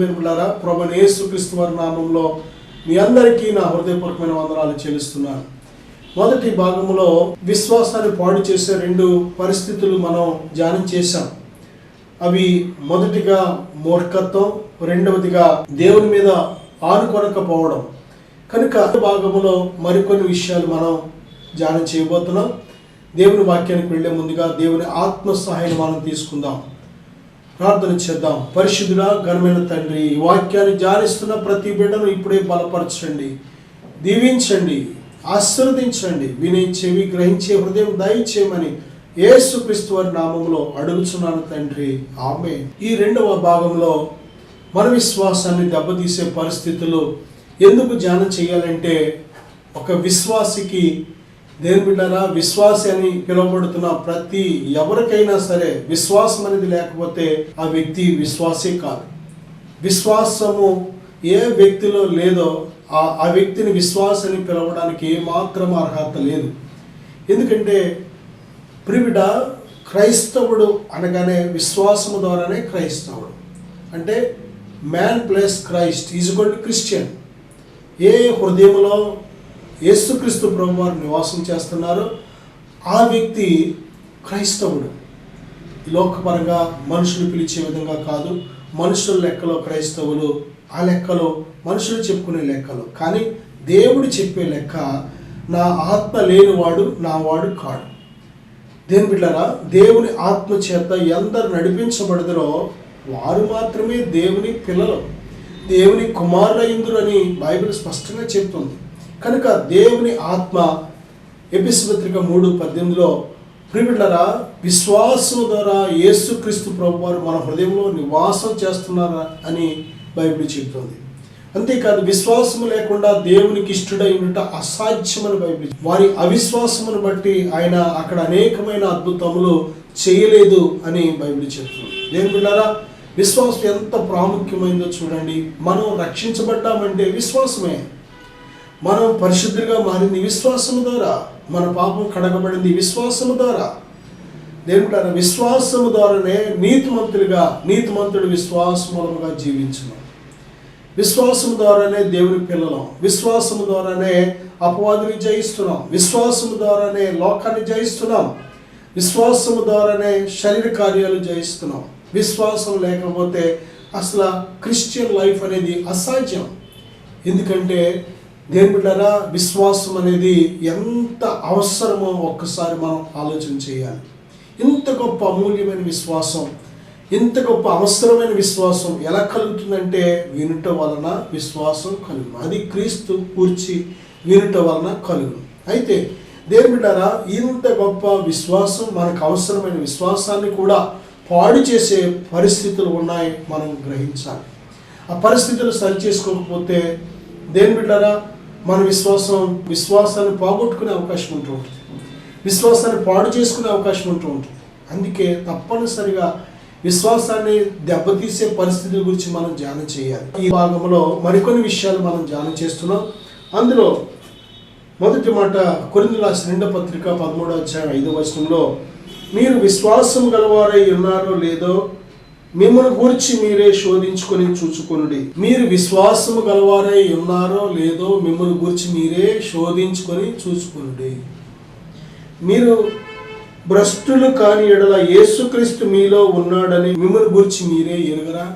ప్రియమైన బిడ్డలారా, ప్రభువైన యేసుక్రీస్తు వారి నామములో మీ అందరికీ నా హృదయపూర్వకమైన వందనాలు చెల్లిస్తున్నాను. మొదటి భాగంలో విశ్వాసాన్ని పాడు చేసే 2 పరిస్థితులు మనం ధ్యానం చేశాం. అవి మొదటిగా మూర్ఖత్వం, రెండవదిగా దేవుని మీద ఆనుకొనకపోవడం. కనుక భాగంలో మరికొన్ని విషయాలు మనం ధ్యానం చేయబోతున్నాం. దేవుని వాక్యానికి వెళ్లే ముందుగా దేవుని ఆత్మ సహాయం మనం తీసుకుందాం. ప్రార్థన చేద్దాం. పరిశుద్ధుడా, ఘనమైన తండ్రి, ఈ వాక్యాన్ని ధ్యానిస్తున్న ప్రతి బిడ్డను ఇప్పుడే బలపరచండి, దీవించండి, ఆశీర్వదించండి. వినే చెవి, గ్రహించే హృదయం దయచేయమని యేసుక్రీస్తు వారి నామములో అడుగుచున్నాను తండ్రి, ఆమేన్. ఈ 2వ భాగంలో మన విశ్వాసాన్ని దెబ్బతీసే పరిస్థితులు ఎందుకు ధ్యానం చేయాలంటే, ఒక విశ్వాసికి, దేవుని బిడ్డలారా, విశ్వాసి అని పిలువబడుతున్న ప్రతి ఎవరికైనా సరే విశ్వాసం అనేది లేకపోతే ఆ వ్యక్తి విశ్వాసే కాదు. విశ్వాసము ఏ వ్యక్తిలో లేదో ఆ వ్యక్తిని విశ్వాసాన్ని పిలవడానికి ఏమాత్రం అర్హత లేదు. ఎందుకంటే ప్రియుడ, క్రైస్తవుడు అనగానే విశ్వాసము ద్వారానే క్రైస్తవుడు. అంటే man plus Christ is equal to Christian. ఏ హృదయంలో యేసుక్రీస్తు ప్రభువారు నివాసం చేస్తున్నారో ఆ వ్యక్తి క్రైస్తవుడు. లోకపరంగా మనుషులు పిలిచే విధంగా కాదు, మనుషుల లెక్కలో క్రైస్తవులు, ఆ లెక్కలో మనుషులు చెప్పుకునే లెక్కలో. కానీ దేవుడు చెప్పే లెక్క, నా ఆత్మ లేనివాడు నా వాడు కాడు. దేవుని బిడ్డలారా, దేవుని ఆత్మ చేత ఎందరు నడిపించబడదురో వారు మాత్రమే దేవుని పిల్లలు, దేవుని కుమారులైందురు అని బైబిల్ స్పష్టంగా చెప్తుంది. కనుక దేవుని ఆత్మ ఎఫెసీ పత్రిక 3:18 ప్రియబిడ్డలారా, విశ్వాసం ద్వారా యేసుక్రీస్తు ప్రభువారు మన హృదయంలో నివాసం చేస్తున్నారు అని బైబిల్ చెప్తుంది. అంతేకాదు, విశ్వాసము లేకుండా దేవునికి ఇష్టడై ఉండట అసాధ్యమని బైబిల్. వారి అవిశ్వాసమును బట్టి ఆయన అక్కడ అనేకమైన అద్భుతములు చేయలేదు అని బైబిల్ చెప్తుంది. దేవుని బిడ్డలారా, విశ్వాసం ఎంత ప్రాముఖ్యమైందో చూడండి. మనం రక్షించబడ్డామంటే విశ్వాసమే. మనం పరిశుద్ధులుగా మారింది విశ్వాసము ద్వారా, మన పాపం కడగబడింది విశ్వాసము ద్వారా. దేవుడు విశ్వాసము ద్వారానే నీతిమంతుడు విశ్వాసమూలముగా జీవించును. విశ్వాసము ద్వారానే దేవుని పిల్లలం. విశ్వాసము ద్వారానే అపవాదిని జయిస్తున్నాం. విశ్వాసము ద్వారానే లోకాన్ని జయిస్తున్నాం. విశ్వాసము ద్వారానే శరీర కార్యాలు జయిస్తున్నాం. విశ్వాసం లేకపోతే అసలు క్రిస్టియన్ లైఫ్ అనేది అసాధ్యం. ఎందుకంటే దేవుని బిడ్డలారా, విశ్వాసం అనేది ఎంత అవసరమో ఒక్కసారి మనం ఆలోచన చేయాలి. ఇంత గొప్ప అమూల్యమైన విశ్వాసం, ఇంత గొప్ప అవసరమైన విశ్వాసం ఎలా కలుగుతుందంటే వినుట వలన విశ్వాసం కలుగును. అది క్రీస్తు కూర్చి వినుట వలన కలుగును. అయితే దేవుని బిడ్డలారా, ఇంత గొప్ప విశ్వాసం, మనకు అవసరమైన విశ్వాసాన్ని కూడా పాడు చేసే పరిస్థితులు ఉన్నాయి, మనం గ్రహించాలి. ఆ పరిస్థితులు సరి చేసుకోకపోతే దేవుని బిడ్డలారా, మన విశ్వాసాన్ని పోగొట్టుకునే అవకాశం ఉంటూ ఉంటుంది, విశ్వాసాన్ని పాడు చేసుకునే అవకాశం ఉంటూ ఉంటుంది. అందుకే తప్పనిసరిగా విశ్వాసాన్ని దెబ్బతీసే పరిస్థితుల గురించి మనం ధ్యానం చేయాలి. ఈ భాగంలో మరికొన్ని విషయాలు మనం ధ్యానం చేస్తున్నాం. అందులో మొదటి మాట, కొరింథీయులకు రాసిన 2వ పత్రిక 13:5 మీరు విశ్వాసం గలవారై ఉన్నారో లేదో మిమ్మల్ని గురించి మీరే శోధించుకొని చూచుకొనుడి. మీరు విశ్వాసము గలవారై ఉన్నారో లేదో మిమ్మల్ని గురించి మీరే శోధించుకొని చూచుకొనుడి. మీరు భ్రష్టులు కాని ఎడల యేసుక్రీస్తు మీలో ఉన్నాడని మిమ్మల్ని గురించి మీరే ఎరుగరా?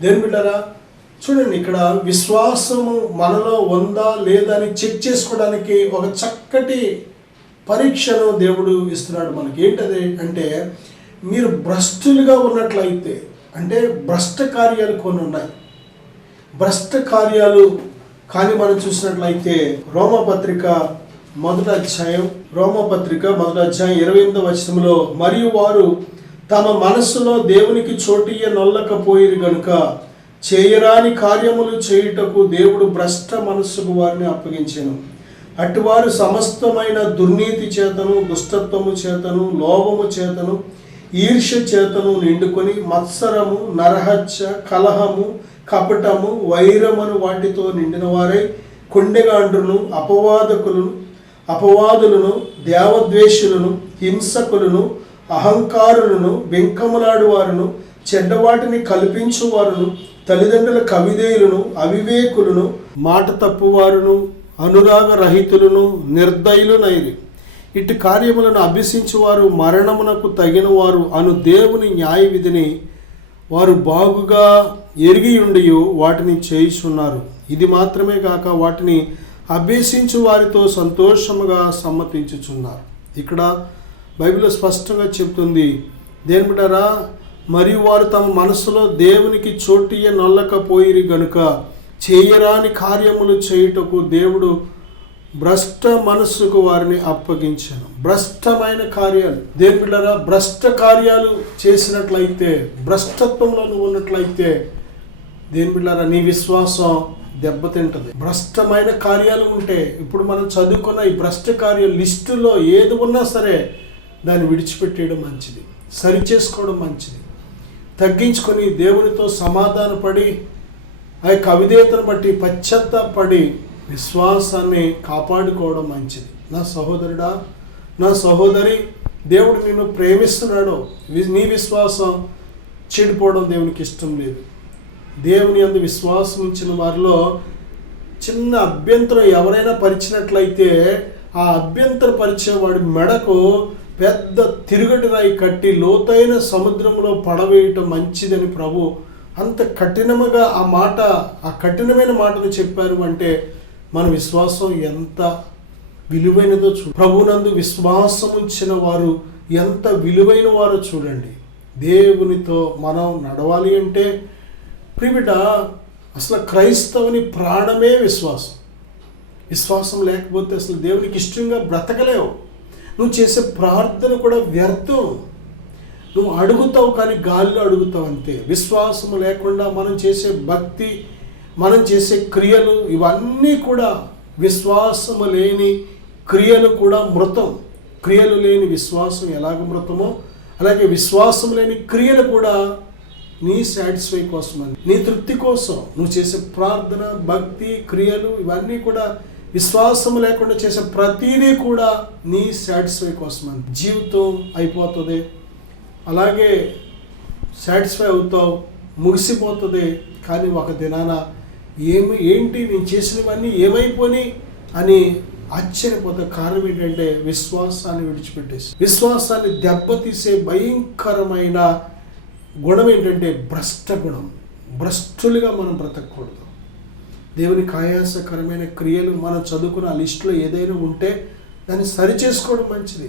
దేవుని బిడ్డలారా, చూడండి, ఇక్కడ విశ్వాసము మనలో ఉందా లేదా అని చెక్ చేసుకోవడానికి ఒక చక్కటి పరీక్షను దేవుడు ఇస్తున్నాడు మనకి. ఏంటది అంటే, మీరు భ్రష్టులుగా ఉన్నట్లయితే, అంటే భ్రష్ట కార్యాలు కొన్ని ఉన్నాయి. భ్రష్ట కార్యాలు కానీ మనం చూసినట్లయితే రోమపత్రిక 1వ అధ్యాయం 28వ మరియు వారు తమ మనస్సులో దేవునికి చోటియ్య నొల్లకపోయిరు గనుక చేయరాని కార్యములు చేయుటకు దేవుడు భ్రష్ట మనస్సుకు వారిని అప్పగించెను. అటువారు సమస్తమైన దుర్నీతి చేతను, దుష్టత్వము చేతను, లోభము చేతను, ఈర్ష్య చేతను నిండుకొని మత్సరము, నరహత్య, కలహము, కపటము, వైరమును వాటితో నిండిన వారై కొండెగాండ్రును, అపవాదులను, దేవద్వేషులను, హింసకులను, అహంకారులను, వెంకములాడు వారును, చెడ్డవాటిని కల్పించువారును, తల్లిదండ్రుల అవిధేయులను, అవివేకులను, మాట తప్పువారును, అనురాగ రహితులను, నిర్దయులునైరి. ఇటు కార్యములను అభ్యసించువారు మరణమునకు తగిన వారు అను దేవుని న్యాయ విధిని వారు బాగుగా ఎరిగి ఉండి వాటిని చేయుచున్నారు. ఇది మాత్రమే కాక వాటిని అభ్యసించు వారితో సంతోషముగా సమ్మతించుచున్నారు. ఇక్కడ బైబిల్ స్పష్టంగా చెప్తుంది, దేని బిడ్డారా, మరియు వారు తమ మనసులో దేవునికి చోటియ నొల్లకపోయిరి గనుక చేయరాని కార్యములు చేయుటకు దేవుడు భ్రష్ట మనస్సుకు వారిని అప్పగించాను. భ్రష్టమైన కార్యాలు, దేని బిడ్డారా, భ్రష్ట కార్యాలు చేసినట్లయితే, భ్రష్టత్వంలో నువ్వు ఉన్నట్లయితే, దేని బిడ్డారా, నీ విశ్వాసం దెబ్బతింటది. భ్రష్టమైన కార్యాలు ఉంటే, ఇప్పుడు మనం చదువుకున్న ఈ భ్రష్ట కార్యాల లిస్టులో ఏది ఉన్నా సరే దాన్ని విడిచిపెట్టేయడం మంచిది, సరి చేసుకోవడం మంచిది. తగ్గించుకొని దేవునితో సమాధానపడి ఆ యొక్క అవిధేయతను బట్టి పశ్చాత్తాపడి విశ్వాసాన్ని కాపాడుకోవడం మంచిది. నా సహోదరుడా, నా సహోదరి, దేవుడు నిన్ను ప్రేమిస్తున్నాడు. నీ విశ్వాసం చెడిపోవడం దేవునికి ఇష్టం లేదు. దేవుని యందు విశ్వాసం ఉంచిన వారిలో చిన్న అభ్యంతరం ఎవరైనా పరిచినట్లయితే ఆ అభ్యంతర పరిచేవాడి మెడకు పెద్ద తిరుగటి రాయి కట్టి లోతైన సముద్రంలో పడవేయటం మంచిదని ప్రభు అంత కఠినముగా ఆ కఠినమైన మాటను చెప్పారు. అంటే మన విశ్వాసం ఎంత విలువైనదో ప్రభునందు విశ్వాసం ఉంచిన వారు ఎంత విలువైన వారో చూడండి. దేవునితో మనం నడవాలి అంటే ప్రిమిట అసలు క్రైస్తవుని ప్రాణమే విశ్వాసం. విశ్వాసం లేకపోతే అసలు దేవునికి ఇష్టంగా బ్రతకలేవు. నువ్వు చేసే ప్రార్థన కూడా వ్యర్థం. నువ్వు అడుగుతావు కానీ గాలిలో అడుగుతావు అంతే. విశ్వాసము లేకుండా మనం చేసే భక్తి, మనం చేసే క్రియలు ఇవన్నీ కూడా, విశ్వాసము లేని క్రియలు కూడా మృతం. క్రియలు లేని విశ్వాసం ఎలాగ మృతమో అలాగే విశ్వాసం లేని క్రియలు కూడా నీ సాటిస్ఫై కోసం, నీ తృప్తి కోసం నువ్వు చేసే ప్రార్థన, భక్తి, క్రియలు ఇవన్నీ కూడా విశ్వాసం లేకుండా చేసే ప్రతిదీ కూడా నీ సాటిస్ఫై కోసం. జీవితం అయిపోతుంది, అలాగే సాటిస్ఫై అవుతావు, ముగిసిపోతుంది. కానీ ఒక దినాన ఏంటి నేను చేసినవన్నీ ఏమైపోయి అని ఆశ్చర్యపోతే కారణం ఏంటంటే విశ్వాసాన్ని విడిచిపెట్టేసి, విశ్వాసాన్ని దెబ్బతీసే భయంకరమైన గుణం ఏంటంటే భ్రష్ట గుణం. భ్రష్టులుగా మనం బ్రతకూడదు. దేవునికి ఆయాసకరమైన క్రియలు మనం చదువుకున్న ఆ లిస్టులో ఏదైనా ఉంటే దాన్ని సరి చేసుకోవడం మంచిది.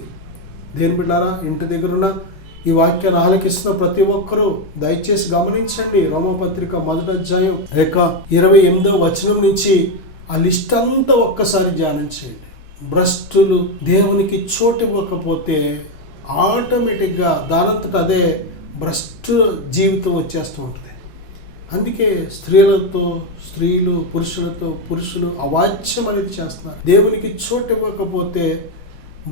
దేని బిడ్డారా, ఇంటి దగ్గరున్న ఈ వాక్యాన్ని ఆలకిస్తున్న ప్రతి ఒక్కరూ దయచేసి గమనించండి. రోమపత్రిక 1వ అధ్యాయం 28వ వచనం నుంచి ఆ లిస్ట్ అంతా ఒక్కసారి ధ్యానం చేయండి. భ్రష్టులు దేవునికి చోటు ఇవ్వకపోతే ఆటోమేటిక్గా దానంతట అదే భ్రష్టు జీవితం వచ్చేస్తూ ఉంటుంది. అందుకే స్త్రీలు పురుషులతో పురుషులు అవాచ్యం అనేది చేస్తున్నారు. దేవునికి చోటు ఇవ్వకపోతే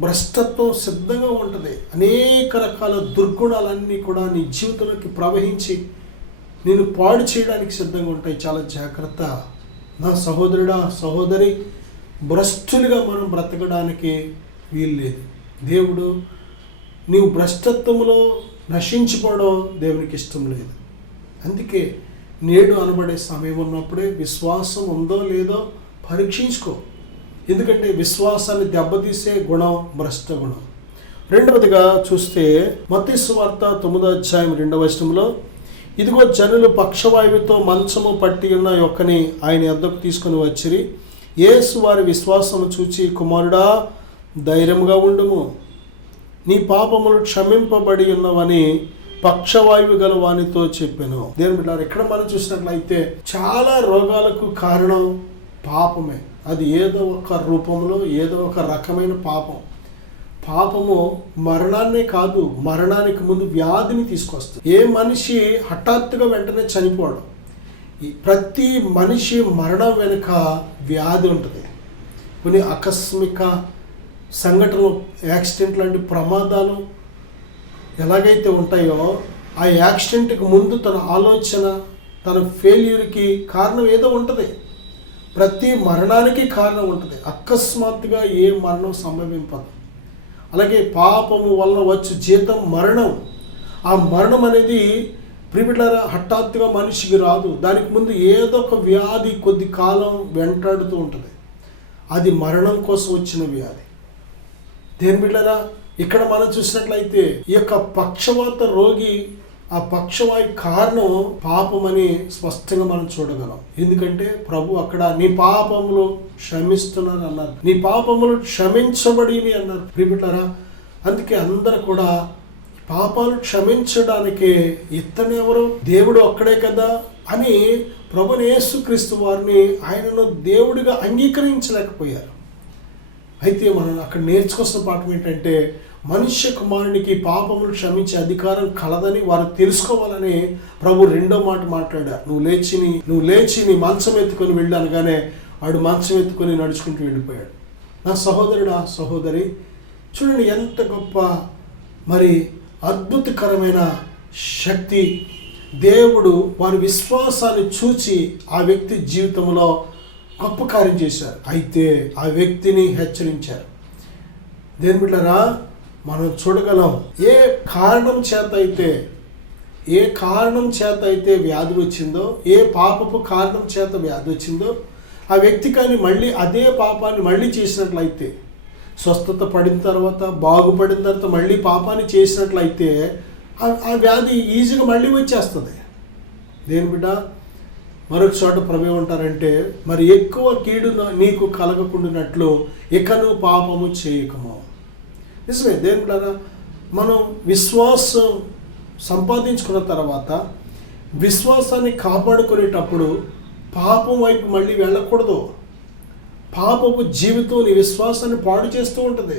భ్రష్టత్వం సిద్ధంగా ఉంటుంది. అనేక రకాల దుర్గుణాలన్నీ కూడా నీ జీవితంలోకి ప్రవహించి నేను పాడు చేయడానికి సిద్ధంగా ఉంటాయి. చాలా జాగ్రత్త నా సహోదరుడా, సహోదరి. భ్రష్టులుగా మనం బ్రతకడానికి వీల్లేదు. దేవుడు నీవు భ్రష్టత్వంలో నశించిపోవడం దేవునికి ఇష్టం లేదు. అందుకే నేడు అనబడే సమయం ఉన్నప్పుడే విశ్వాసం ఉందో లేదో పరీక్షించుకో. ఎందుకంటే విశ్వాసాన్ని దెబ్బతీసే గుణం భ్రష్ట గుణం. రెండవదిగా చూస్తే మత్తయి సువార్త 9వ అధ్యాయం 2వ వచనంలో, ఇదిగో జనులు పక్షవాయువుతో మంచము పట్టి ఉన్న యొక్కని ఆయన యొద్దకు తీసుకొని వచ్చిరి. యేసు వారి విశ్వాసము చూచి, కుమారుడా ధైర్యముగా ఉండుము, నీ పాపములు క్షమింపబడి ఉన్నవని పక్షవాయువు గల వానితో చెప్పాను. దేని బిడ్డారు, ఇక్కడ మనం చూసినట్లయితే చాలా రోగాలకు కారణం పాపమే. అది ఏదో ఒక రూపంలో ఏదో ఒక రకమైన పాపము మరణాన్నే కాదు, మరణానికి ముందు వ్యాధిని తీసుకొస్తుంది. ఏ మనిషి హఠాత్తుగా వెంటనే చనిపోవడం, ప్రతి మనిషి మరణం వెనుక వ్యాధి ఉంటుంది. కొన్ని ఆకస్మిక సంఘటనలు, యాక్సిడెంట్ లాంటి ప్రమాదాలు ఎలాగైతే ఉంటాయో, ఆ యాక్సిడెంట్కి ముందు తన ఆలోచన, తన ఫెయిల్యూర్కి కారణం ఏదో ఉంటుంది. ప్రతి మరణానికి కారణం ఉంటుంది. అకస్మాత్తుగా ఏ మరణం సంభవింపదు. అలాగే పాపము వలన వచ్చు జీతం మరణం. ఆ మరణం అనేది ప్రియబిడ్డలారా, హఠాత్తుగా మనిషికి రాదు. దానికి ముందు ఏదో ఒక వ్యాధి కొద్ది కాలం వెంటాడుతూ ఉంటుంది. అది మరణం కోసం వచ్చిన వ్యాధి. దేని బిడ్డలారా, ఇక్కడ మనం చూసినట్లయితే ఈ యొక్క పక్షవాత రోగి, ఆ పక్షవాయు కారణం పాపమని స్పష్టంగా మనం చూడగలం. ఎందుకంటే ప్రభు అక్కడ నీ పాపములు క్షమిస్తున్నాను అన్నారు, నీ పాపములు క్షమించబడి అన్నారు. ప్రియబిడ్డలారా, అందుకే అందరూ కూడా పాపాలు క్షమించడానికి ఇతను ఎవరు, దేవుడు ఒక్కడే కదా అని ప్రభువైన యేసుక్రీస్తు వారిని ఆయనను దేవుడిగా అంగీకరించలేకపోయారు. అయితే మనం అక్కడ నేర్చుకొస్తున్న పాఠం ఏంటంటే, మనుష్య కుమారునికి పాపములు క్షమించే అధికారం కలదని వారు తెలుసుకోవాలని ప్రభు రెండో మాట మాట్లాడారు. నువ్వు లేచి నీ మంచం ఎత్తుకొని వెళ్ళు అనగానే వాడు మంచం ఎత్తుకొని నడుచుకుంటూ వెళ్ళిపోయాడు. నా సహోదరుడా, సహోదరి, చూడండి ఎంత గొప్ప మరి అద్భుతకరమైన శక్తి. దేవుడు వారి విశ్వాసాన్ని చూచి ఆ వ్యక్తి జీవితంలో గొప్ప కార్యం చేశారు. అయితే ఆ వ్యక్తిని హెచ్చరించారు. దేని బిడ్డలారా, మనం చూడగలం ఏ కారణం చేత అయితే వ్యాధి వచ్చిందో, ఏ పాపపు కారణం చేత వ్యాధి వచ్చిందో ఆ వ్యక్తి కానీ మళ్ళీ అదే పాపాన్ని మళ్ళీ చేసినట్లయితే, స్వస్థత పడిన తర్వాత బాగుపడిన తర్వాత మళ్ళీ పాపాన్ని చేసినట్లయితే ఆ వ్యాధి ఈజీగా మళ్ళీ వచ్చేస్తుంది. దేని బిడ్డ, మరొక చోట ప్రభు ఏమంటారంటే, మరి ఎక్కువ కీడు నీకు కలగకుండానట్లు ఇక నువ్వు పాపము చేయకము. నిజమే. దేని బిడ్డ, మనం విశ్వాసం సంపాదించుకున్న తర్వాత విశ్వాసాన్ని కాపాడుకునేటప్పుడు పాపం వైపు మళ్ళీ వెళ్ళకూడదు. పాపపు జీవితం నీ విశ్వాసాన్ని పాడు చేస్తూ ఉంటుంది.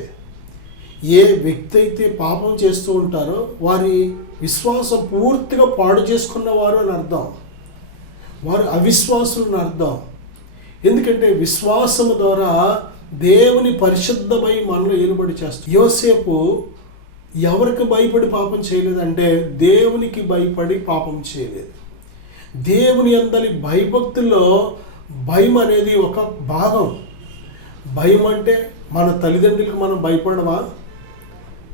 ఏ వ్యక్తి అయితే పాపం చేస్తూ ఉంటారో వారి విశ్వాసం పూర్తిగా పాడు చేసుకున్నవారు అని అర్థం, వారు అవిశ్వాసులు అని అర్థం. ఎందుకంటే విశ్వాసము ద్వారా దేవుని పరిశుద్ధమై మనలో ఏలుబడి చేస్తాం. యోసేపు ఎవరికి భయపడి పాపం చేయలేదంటే దేవునికి భయపడి పాపం చేయలేదు. దేవుని అందరి భయభక్తుల్లో భయం అనేది ఒక భాగం. భయం అంటే మన తల్లిదండ్రులకు మనం భయపడమా,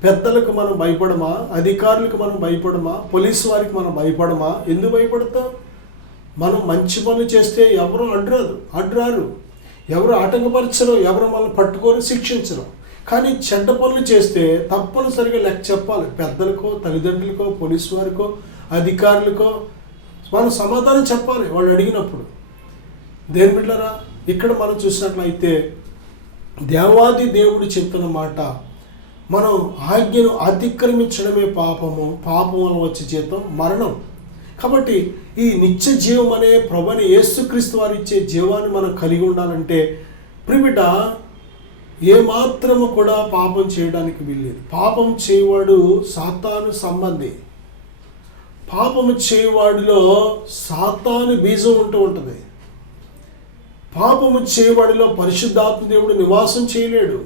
పెద్దలకు మనం భయపడమా, అధికారులకు మనం భయపడమా, పోలీసు వారికి మనం భయపడమా? ఎందుకు భయపడతాం? మనం మంచి పనులు చేస్తే ఎవరు అడ్డురారు, ఎవరు ఆటంకపరచరు, ఎవరు మనల్ని పట్టుకొని శిక్షించరు. కానీ చెడ్డ పనులు చేస్తే తప్పనిసరిగా లెక్క చెప్పాలి. పెద్దలకో, తల్లిదండ్రులకో, పోలీసు వారికో, అధికారులకో మనం సమాధానం చెప్పాలి వాళ్ళు అడిగినప్పుడు. దేని బిడ్డలారా, ఇక్కడ మనం చూసినట్లయితే దేవాది దేవుడు చెప్తున్న మాట, మనం ఆజ్ఞను అతిక్రమించడమే పాపము, పాపం వల్ల వచ్చే జీతం మరణం. కాబట్టి ఈ నిత్య జీవం అనే ప్రభువైన యేసుక్రీస్తు వారు ఇచ్చే జీవాన్ని మనం కలిగి ఉండాలంటే ప్రియబిడ్డ ఏమాత్రము కూడా పాపం చేయడానికి వీల్లేదు. పాపం చేయవాడు సాతాను సంబంధి. పాపము చేయవాడిలో సాతాను బీజం ఉంటుంది. పాపము చేయవాడిలో పరిశుద్ధాత్మ దేవుడు నివాసం చేయలేడు.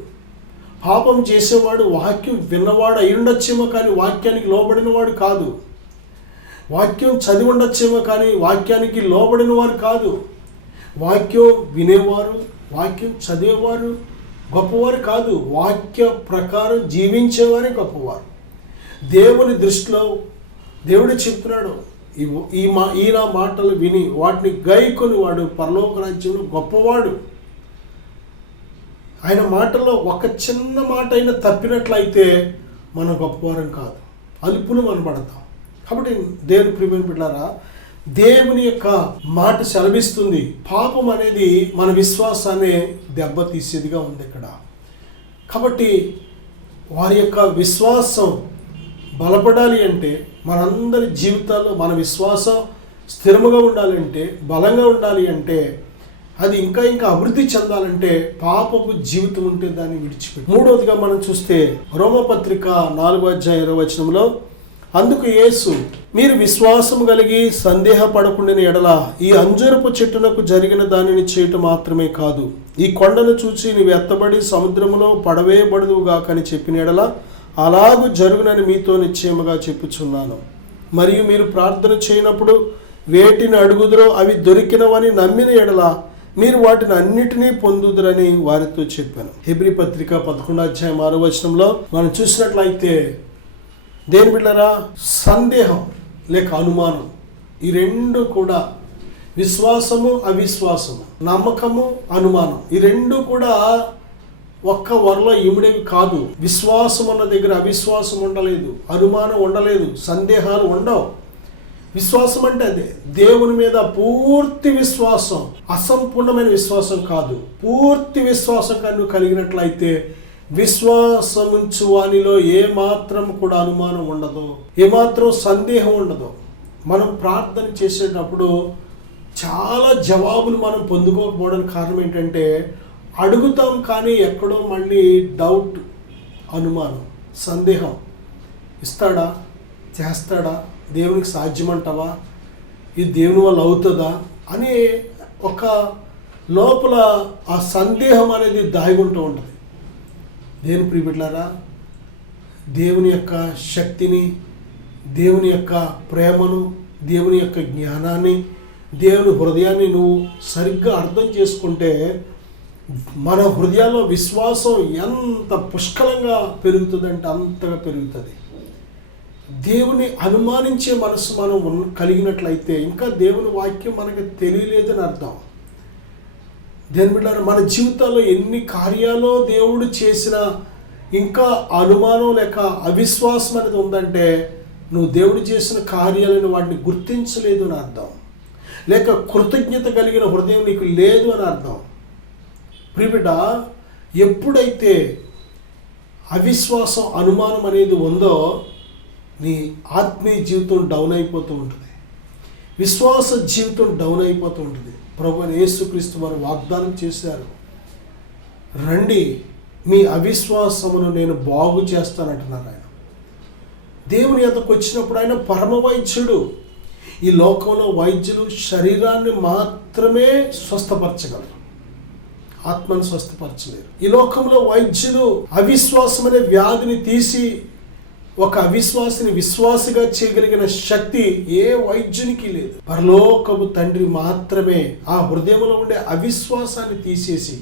పాపం చేసేవాడు వాక్యం విన్నవాడు అయి ఉండొచ్చేమో కానీ వాక్యానికి లోబడినవాడు కాదు. వాక్యం చదివి ఉండొచ్చేమో కానీ వాక్యానికి లోబడిన వారు కాదు. వాక్యం వినేవారు, వాక్యం చదివేవారు గొప్పవారు కాదు. వాక్య ప్రకారం జీవించేవారే గొప్పవారు. దేవుని దృష్టిలో దేవుడు చెప్తున్నాడు, ఈ నా మాటలు విని వాటిని గైకొని వాడు పరలోక రాజ్యంలో గొప్పవాడు. ఆయన మాటల్లో ఒక చిన్న మాట అయినా తప్పినట్లయితే మనం గొప్పవారం కాదు, అలుపులు మనం పడతాం. కాబట్టి దేవుని ప్రియమైన బిడ్డలారా, దేవుని యొక్క మాట సెలవిస్తుంది పాపం అనేది మన విశ్వాసాన్ని దెబ్బతీసేదిగా ఉంది ఇక్కడ. కాబట్టి వారి యొక్క విశ్వాసం బలపడాలి అంటే, మనందరి జీవితాల్లో మన విశ్వాసం స్థిరముగా ఉండాలంటే, బలంగా ఉండాలి అంటే, అది ఇంకా అభివృద్ధి చెందాలంటే పాపపు జీవితం ఉంటే దాన్ని విడిచిపెట్టి. మూడవదిగా మనం చూస్తే రోమపత్రిక 4:20 అందుకు యేసు, మీరు విశ్వాసం కలిగి సందేహపడకుండా ఎడల ఈ అంజూరపు చెట్టునకు జరిగిన దానిని చేయటం మాత్రమే కాదు, ఈ కొండను చూచి నీవు ఎత్తబడి సముద్రములో పడవేయబడుదువుగాక అని చెప్పిన ఎడల అలాగూ జరుగునని మీతో నిశ్చయముగా చెప్పుచున్నాను. మరియు మీరు ప్రార్థన చేయనప్పుడు వేటిని అడుగుదురో అవి దొరికినవని నమ్మిన ఎడల మీరు వాటిని అన్నిటినీ పొందుదురని వారితో చెప్పాను. హెబ్రీ పత్రిక 11:6 మనం చూసినట్లయితే దేని బిడ్డలారా, సందేహం లేక అనుమానం, ఈ రెండు కూడా, విశ్వాసము అవిశ్వాసము, నమ్మకము అనుమానం, ఈ రెండు కూడా ఒక్క వరలో ఇమిడేవి కాదు. విశ్వాసం ఉన్న దగ్గర అవిశ్వాసం ఉండలేదు, అనుమానం ఉండలేదు, సందేహాలు ఉండవు. విశ్వాసం అంటే అదే, దేవుని మీద పూర్తి విశ్వాసం, అసంపూర్ణమైన విశ్వాసం కాదు, పూర్తి విశ్వాసం నువ్వు కలిగినట్లయితే విశ్వాసముంచు వానిలో ఏమాత్రం కూడా అనుమానం ఉండదు, ఏమాత్రం సందేహం ఉండదు. మనం ప్రార్థన చేసేటప్పుడు చాలా జవాబులు మనం పొందుకోకపోవడానికి కారణం ఏంటంటే, అడుగుతాం కానీ ఎక్కడో మళ్ళీ డౌట్, అనుమానం, సందేహం. ఇస్తాడా, చేస్తాడా, దేవునికి సాధ్యమంటావా, ఇది దేవుని వల్ల అవుతుందా అనే ఒక లోపల ఆ సందేహం అనేది దాగుంటూ ఉంటుంది. దేవుని ప్రియబిడ్డలారా, దేవుని యొక్క శక్తిని, దేవుని యొక్క ప్రేమను, దేవుని యొక్క జ్ఞానాన్ని, దేవుని హృదయాన్ని నువ్వు సరిగ్గా అర్థం చేసుకుంటే మన హృదయాల్లో విశ్వాసం ఎంత పుష్కలంగా పెరుగుతుందంటే అంతగా పెరుగుతుంది. దేవుని అనుమానించే మనసు మనం కలిగినట్లయితే ఇంకా దేవుని వాక్యం మనకి తెలియలేదని అర్థం. దేని బిడ్డలారా, మన జీవితాల్లో ఎన్ని కార్యాలు దేవుడు చేసినా ఇంకా అనుమానం లేక అవిశ్వాసం అనేది ఉందంటే నువ్వు దేవుడు చేసిన కార్యాలను వాటిని గుర్తించలేదు అని అర్థం, లేక కృతజ్ఞత కలిగిన హృదయం నీకు లేదు అని అర్థం. ప్రియబిడ్డ, ఎప్పుడైతే అవిశ్వాసం, అనుమానం అనేది ఉందో నీ ఆత్మీయ జీవితం డౌన్ అయిపోతూ ఉంటుంది, విశ్వాస జీవితం డౌన్ అయిపోతూ ఉంటుంది. ప్రభువైన యేసుక్రీస్తు వారు వాగ్దానం చేశారు, రండి మీ అవిశ్వాసమును నేను బాగు చేస్తానంటున్నారు ఆయన. దేవుని యొద్దకు వచ్చినప్పుడు ఆయన పరమ వైద్యుడు. ఈ లోకంలో వైద్యులు శరీరాన్ని మాత్రమే స్వస్థపరచగలరు, ఆత్మను స్వస్థపరచలేరు. ఈ లోకంలో వైద్యులు అవిశ్వాసం అనే వ్యాధిని తీసి ఒక అవిశ్వాసిని విశ్వాసిగా చేయగలిగిన శక్తి ఏ వైద్యునికి లేదు. పరలోకపు తండ్రి మాత్రమే ఆ హృదయంలో ఉండే అవిశ్వాసాన్ని తీసేసి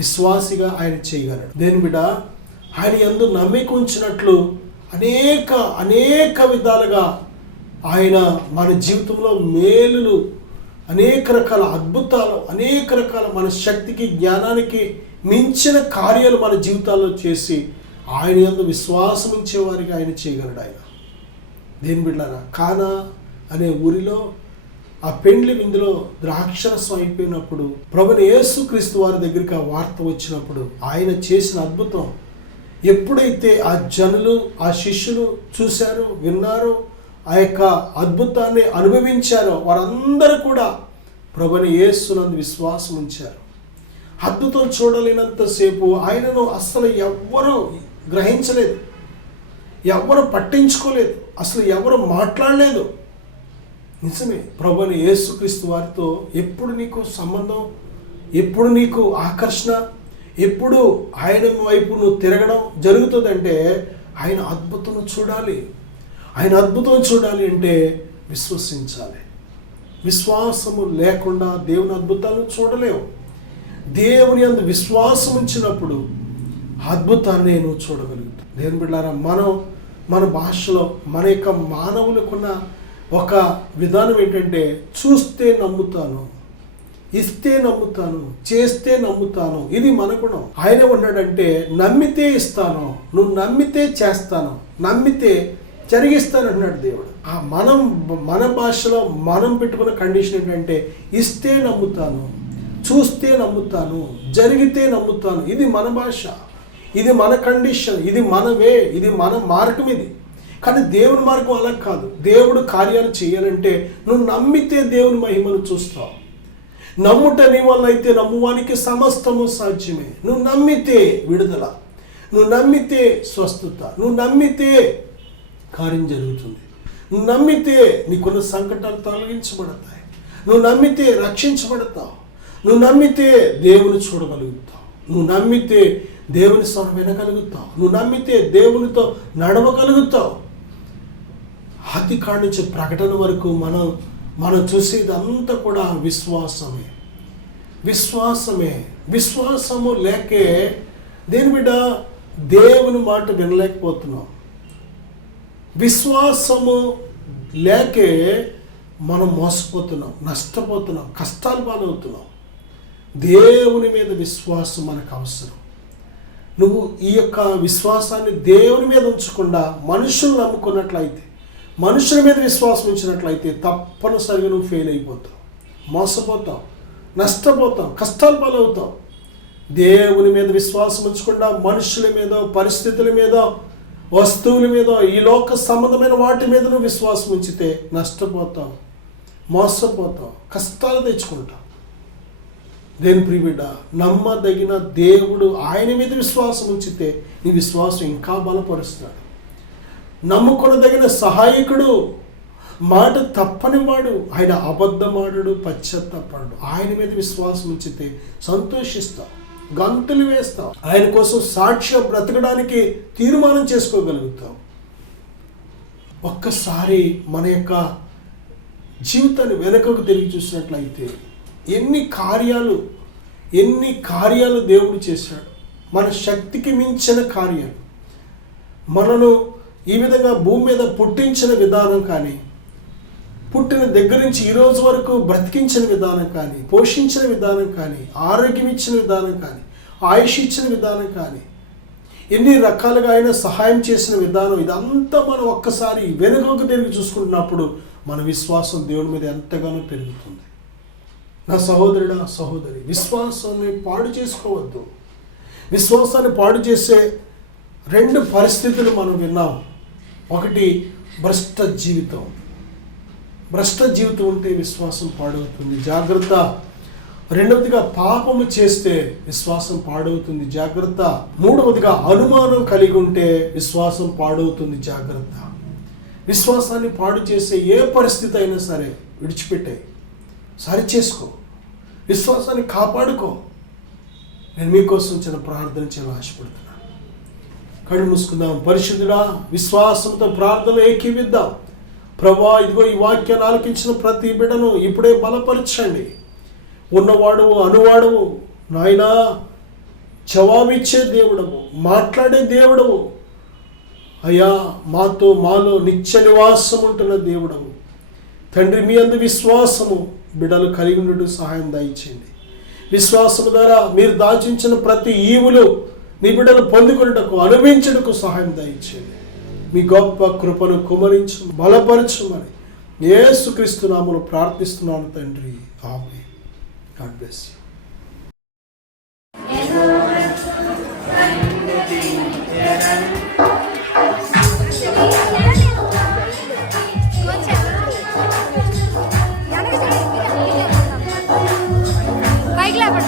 విశ్వాసిగా ఆయన చేయగలడు. దేని బిడ్డ, ఆయన యందు నమ్మిక ఉంచినట్లు అనేక విధాలుగా ఆయన మన జీవితంలో మేలులు, అనేక రకాల అద్భుతాలు, అనేక రకాల మన శక్తికి, జ్ఞానానికి మించిన కార్యాలు మన జీవితాల్లో చేసి ఆయన యందు విశ్వాసం ఉంచేవారికి ఆయన చేయగలడు. ఆయన దేని బిడ్డలారా, కానా అనే ఊరిలో ఆ పెండ్లి విందులో ద్రాక్షరసం అయిపోయినప్పుడు ప్రభువైన యేసుక్రీస్తు వారి దగ్గరికి ఆ వార్త వచ్చినప్పుడు ఆయన చేసిన అద్భుతం ఎప్పుడైతే ఆ జనులు, ఆ శిష్యులు చూశారో, విన్నారో, ఆ యొక్క అద్భుతాన్ని అనుభవించారో వారందరూ కూడా ప్రభువైన యేసునందు విశ్వాసం ఉంచారు. అద్భుతం చూడలేనంతసేపు ఆయనను అస్సలు ఎవ్వరూ గ్రహించలేదు, ఎవరు పట్టించుకోలేదు, అసలు ఎవరు మాట్లాడలేదు. నిజమే, ప్రభువైన యేసుక్రీస్తు వారితో ఎప్పుడు నీకు సంబంధం, ఎప్పుడు నీకు ఆకర్షణ, ఎప్పుడు ఆయన వైపు నువ్వు తిరగడం జరుగుతుందంటే ఆయన అద్భుతం చూడాలి. ఆయన అద్భుతం చూడాలి అంటే విశ్వసించాలి. విశ్వాసము లేకుండా దేవుని అద్భుతాలను చూడలేవు. దేవుని యందు విశ్వాసం ఉంచినప్పుడు అద్భుతాన్ని నువ్వు చూడగలుగుతావు. దేవుని బిడ్డలారా, మన భాషలో మన యొక్క మానవులకున్న ఒక విధానం ఏంటంటే, చూస్తే నమ్ముతాను, ఇస్తే నమ్ముతాను, చేస్తే నమ్ముతాను. ఇది మన గుణం. ఆయన ఉన్నాడంటే నమ్మితే ఇస్తాను, నువ్వు నమ్మితే చేస్తాను, నమ్మితే జరిగిస్తాను అన్నాడు దేవుడు. ఆ మన భాషలో మనం పెట్టుకున్న కండిషన్ ఏంటంటే, ఇస్తే నమ్ముతాను, చూస్తే నమ్ముతాను, జరిగితే నమ్ముతాను. ఇది మన భాష, ఇది మన కండిషన్, ఇది మన వే, ఇది మన మార్గం. ఇది కానీ దేవుని మార్గం అలా కాదు. దేవుడు కార్యాలు చేయాలంటే నువ్వు నమ్మితే దేవుని మహిమను చూస్తావు. నమ్ముట నీ వల్ల అయితే నమ్మువానికి సమస్తము సాధ్యమే. నువ్వు నమ్మితే విడుదల, నువ్వు నమ్మితే స్వస్థత, నువ్వు నమ్మితే కార్యం జరుగుతుంది, నువ్వు నమ్మితే నీకున్న సంకటాలు తొలగించబడతాయి, నువ్వు నమ్మితే రక్షించబడతావు, నువ్వు నమ్మితే దేవుని చూడగలుగుతావు, నువ్వు నమ్మితే దేవుని స్వరం వినగలుగుతావు, నువ్వు నమ్మితే దేవునితో నడవగలుగుతావు. ఆది కాండం నుంచి ప్రకటన వరకు మనం చూసేదంతా కూడా విశ్వాసమే. విశ్వాసము లేకే దేని బిడ్డ దేవుని మాట వినలేకపోతున్నాం. విశ్వాసము లేకే మనం మోసపోతున్నాం, నష్టపోతున్నాం, కష్టాలు పాలవుతున్నాం. దేవుని మీద విశ్వాసం మనకు అవసరం. నువ్వు ఈ యొక్క విశ్వాసాన్ని దేవుని మీద ఉంచకుండా మనుషులు నమ్ముకున్నట్లయితే, మనుషుల మీద విశ్వాసం ఉంచినట్లయితే తప్పనిసరిగా నువ్వు ఫెయిల్ అయిపోతావు, మోసపోతావు, నష్టపోతావు, కష్టాలు పాలవుతావు. దేవుని మీద విశ్వాసం ఉంచకుండా మనుషుల మీద, పరిస్థితుల మీద, వస్తువుల మీద, ఈ లోక సంబంధమైన వాటి మీద నువ్వు విశ్వాసం ఉంచితే నష్టపోతావు, మోసపోతావు, కష్టాలు తెచ్చుకుంటావు. దేని ప్రియబిడ్డ, నమ్మదగిన దేవుడు ఆయన మీద విశ్వాసం ఉంచితే నీ విశ్వాసం ఇంకా బలపరుస్తాడు. నమ్ముకొనదగిన సహాయకుడు, మాట తప్పనివాడు, ఆయన అబద్ధమాడు, పశ్చాత్తాపడు. ఆయన మీద విశ్వాసం ఉంచితే సంతోషిస్తావు, గంతులు వేస్తావు, ఆయన కోసం సాక్ష్యం బ్రతకడానికి తీర్మానం చేసుకోగలుగుతావు. ఒక్కసారి మన యొక్క జీవితాన్ని వెనకకు తిరిగి చూసినట్లయితే ఎన్ని కార్యాలు దేవుడు చేశాడు. మన శక్తికి మించిన కార్యాలు, మనను ఈ విధంగా భూమి మీద పుట్టించిన విధానం కానీ, పుట్టిన దగ్గర నుంచి ఈరోజు వరకు బ్రతికించిన విధానం కానీ, పోషించిన విధానం కానీ, ఆరోగ్యం ఇచ్చిన విధానం కానీ, ఆయుష్ ఇచ్చిన విధానం కానీ, ఎన్ని రకాలుగా ఆయన సహాయం చేసిన విధానం, ఇదంతా మనం ఒక్కసారి వెనుకకు తిరిగి చూసుకుంటున్నప్పుడు మన విశ్వాసం దేవుని మీద ఎంతగానో పెరుగుతుంది. నా సహోదరుడా, సహోదరి, విశ్వాసాన్ని పాడు చేసుకోవద్దు. విశ్వాసాన్ని పాడు చేసే 2 పరిస్థితులు మనం విన్నాం. ఒకటి భ్రష్ట జీవితం. భ్రష్ట జీవితం ఉంటే విశ్వాసం పాడవుతుంది, జాగ్రత్త. రెండవదిగా పాపము చేస్తే విశ్వాసం పాడవుతుంది, జాగ్రత్త. మూడవదిగా అనుమానం కలిగి ఉంటే విశ్వాసం పాడవుతుంది, జాగ్రత్త. విశ్వాసాన్ని పాడు చేసే ఏ పరిస్థితి అయినా సరే విడిచిపెట్టే, సరిచేసుకో, విశ్వాసాన్ని కాపాడుకో. నేను మీకోసం చిన్న ప్రార్థన చేయాలని ఆశపడుతున్నాను. కళ్ళు మూసుకుందాం. పరిశుద్ధుడా, విశ్వాసంతో ప్రార్థనలు ఏకీవిద్దాం. ప్రభువా, ఇదిగో ఈ వాక్యాన్ని ఆలకించిన ప్రతి బిడ్డను ఇప్పుడే బలపరచండి. ఉన్నవాడువు, అనువాడువు నాయనా, జవాబిచ్చే దేవుడవు, మాట్లాడే దేవుడవు అయ్యా, మాలో నిత్య నివాసం ఉంటున్న దేవుడవు తండ్రి. మీ అందు విశ్వాసము బిడ్డలు కలిగి ఉండటం సహాయం దయచేయండి. విశ్వాసము ద్వారా మీరు దాచించిన ప్రతి ఈవులు నీ బిడ్డలు పొందుకున్నటకు, అనుభవించుటకు సహాయం దయచేయండి. మీ గొప్ప కృపను కుమరించు, బలపరచుమని యేసుక్రీస్తు నామములో ప్రార్థిస్తున్నాను తండ్రి, ఆమేన్. God bless you.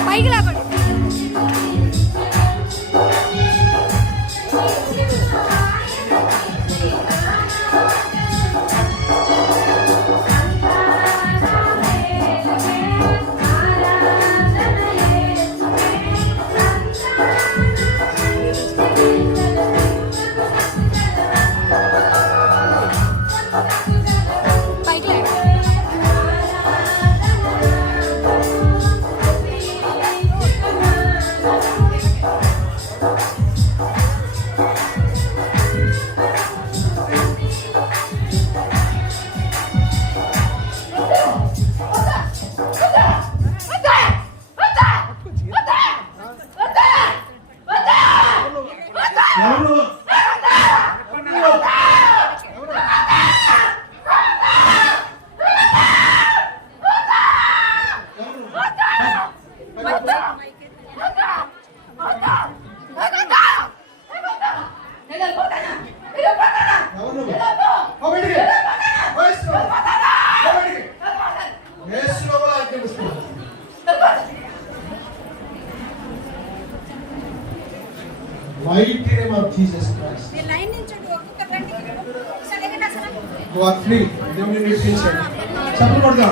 పైకి లేపండి. Mighty name of Jesus Christ. You are free. దేవుని నిర్ణయించాడు. చెప్పకూడదా?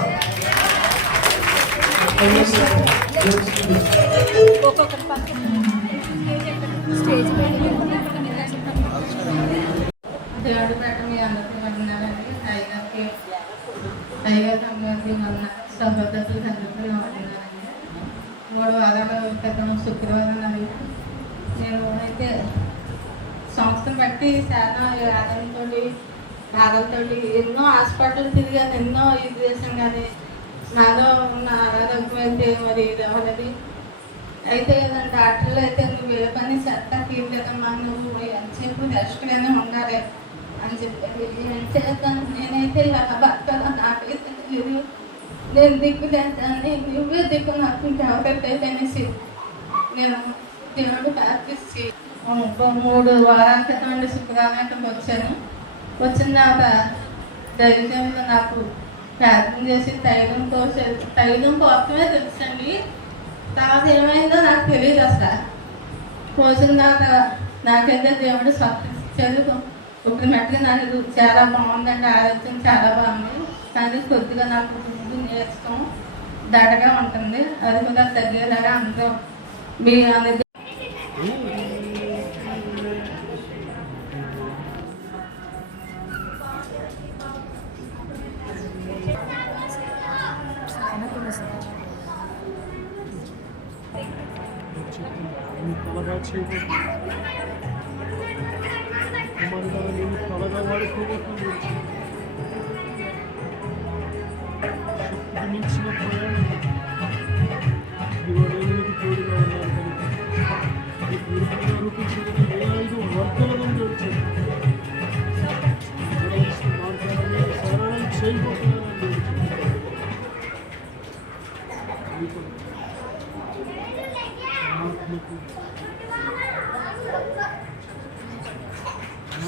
దేవుడు పెట్ట మీ అందరికీ వందనాలండి. టైగర్ అందరికీ సహోదరులు అందరికీ వందనాలండి. 3 వారాల క్రితం శుక్రవారం నాడు నేను అయితే సంస్థను బట్టి శాతం ఆదాయంతో బాధలతోటి ఎన్నో హాస్పిటల్ తిరిగాను, ఎన్నో ఇది చేశాను, కానీ నాలో ఉన్న ఆరోగ్యం అయితే మరి ఇది అవ్వలేదు. అయితే డాక్టర్లు అయితే నువ్వు ఏ పని చెత్త తీయలేదమ్మా, నువ్వు ఎంతసేపు రెస్ట్గానే ఉండాలి అని చెప్పారు. ఏం చేద్దాను, నేనైతే ఇలా బతకాలో నాకైతే తెలియదు, నేను దిక్కు లేదని, నువ్వే దిక్కు నాకు ఇంకెవరైతే అనేసి నేను దేవుడు ప్రార్థించి 3 వారాల క్రితం నుండి శుక్రవారం వచ్చాను. వచ్చిన తర్వాత దైవంలో నాకు ప్రార్థన చేసి తైలం కోసమే తెలుసండి. తర్వాత ఏమైందో నాకు తెలియదు అసలు. కోసిన తర్వాత నాకైతే దేవుడు స్వచ్ఛారు. ఇప్పుడు మట్టుగా నాకు చాలా బాగుందండి, ఆరోగ్యం చాలా బాగుంది. కానీ కొద్దిగా నాకు ముందు నేర్చుకోం దడగా ఉంటుంది, అది కూడా తగ్గేలాగా అందరూ మీ అనేది త్వరగా వాడుకోబోతుంది. మించిన ప్రయాణం ఇవాళకి తోడుగా ఉన్నారు కనుక ఈ పూర్తిగా రూపించడానికి 5 వర్గాలను గడిచారు. మార్గాన్ని సరళం చేయబోతున్నారని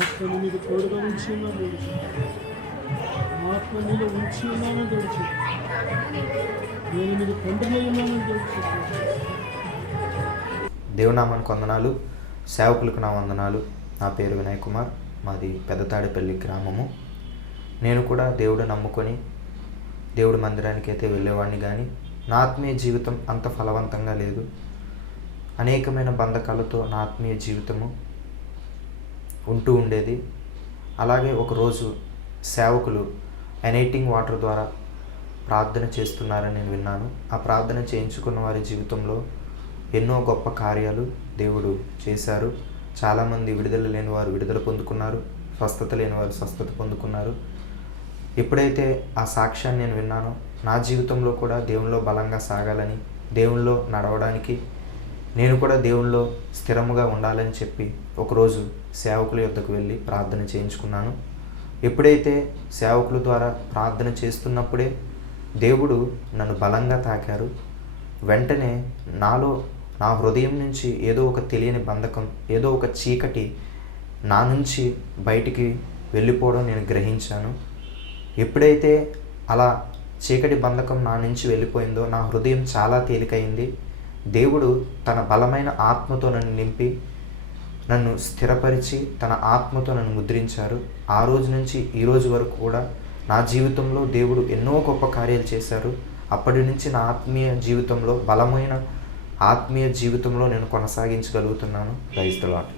ఆత్మను మీకు తోడుగా ఉంచి ఉన్నాను, ఆత్మ మీద ఉంచి ఉన్నానని తెలుసు, నేను మీకు తండ్రిగా ఉన్నానని తెలుసు. దేవునామానికి వందనాలు, సేవకులకు నా వందనాలు. నా పేరు వినయ్ కుమార్, మాది పెద్దతాడేపల్లి గ్రామము. నేను కూడా దేవుడు నమ్ముకొని దేవుడి మందిరానికి అయితే వెళ్ళేవాడిని, కానీ నా ఆత్మీయ జీవితం అంత ఫలవంతంగా లేదు. అనేకమైన బంధకాలతో నా ఆత్మీయ జీవితము ఉంటూ ఉండేది. అలాగే ఒకరోజు సేవకులు ఎనైటింగ్ వాటర్ ద్వారా ప్రార్థన చేస్తున్నారని నేను విన్నాను. ఆ ప్రార్థన చేయించుకున్న వారి జీవితంలో ఎన్నో గొప్ప కార్యాలు దేవుడు చేశారు. చాలామంది విడుదల లేని వారు విడుదల పొందుకున్నారు, స్వస్థత లేని వారు స్వస్థత పొందుకున్నారు. ఎప్పుడైతే ఆ సాక్ష్యాన్ని నేను విన్నానో, నా జీవితంలో కూడా దేవునిలో బలంగా సాగాలని, దేవునిలో నడవడానికి, నేను కూడా దేవునిలో స్థిరముగా ఉండాలని చెప్పి ఒకరోజు సేవకుల యొద్దకు వెళ్ళి ప్రార్థన చేయించుకున్నాను. ఎప్పుడైతే సేవకుల ద్వారా ప్రార్థన చేస్తున్నప్పుడే దేవుడు నన్ను బలంగా తాకారు. వెంటనే నా హృదయం నుంచి ఏదో ఒక తెలియని బంధకం, ఏదో ఒక చీకటి నా నుంచి బయటికి వెళ్ళిపోవడం నేను గ్రహించాను. ఎప్పుడైతే అలా చీకటి బంధకం నా నుంచి వెళ్ళిపోయిందో నా హృదయం చాలా తేలికైంది. దేవుడు తన బలమైన ఆత్మతో నన్ను నింపి నన్ను స్థిరపరిచి తన ఆత్మతో నన్ను ముద్రించారు. ఆ రోజు నుంచి ఈ రోజు వరకు కూడా నా జీవితంలో దేవుడు ఎన్నో గొప్ప కార్యాలు చేశారు. అప్పటి నుంచి నా ఆత్మీయ జీవితంలో బలమైన ఆత్మీయ జీవితంలో నేను కొనసాగించగలుగుతున్నాను. Praise the lord.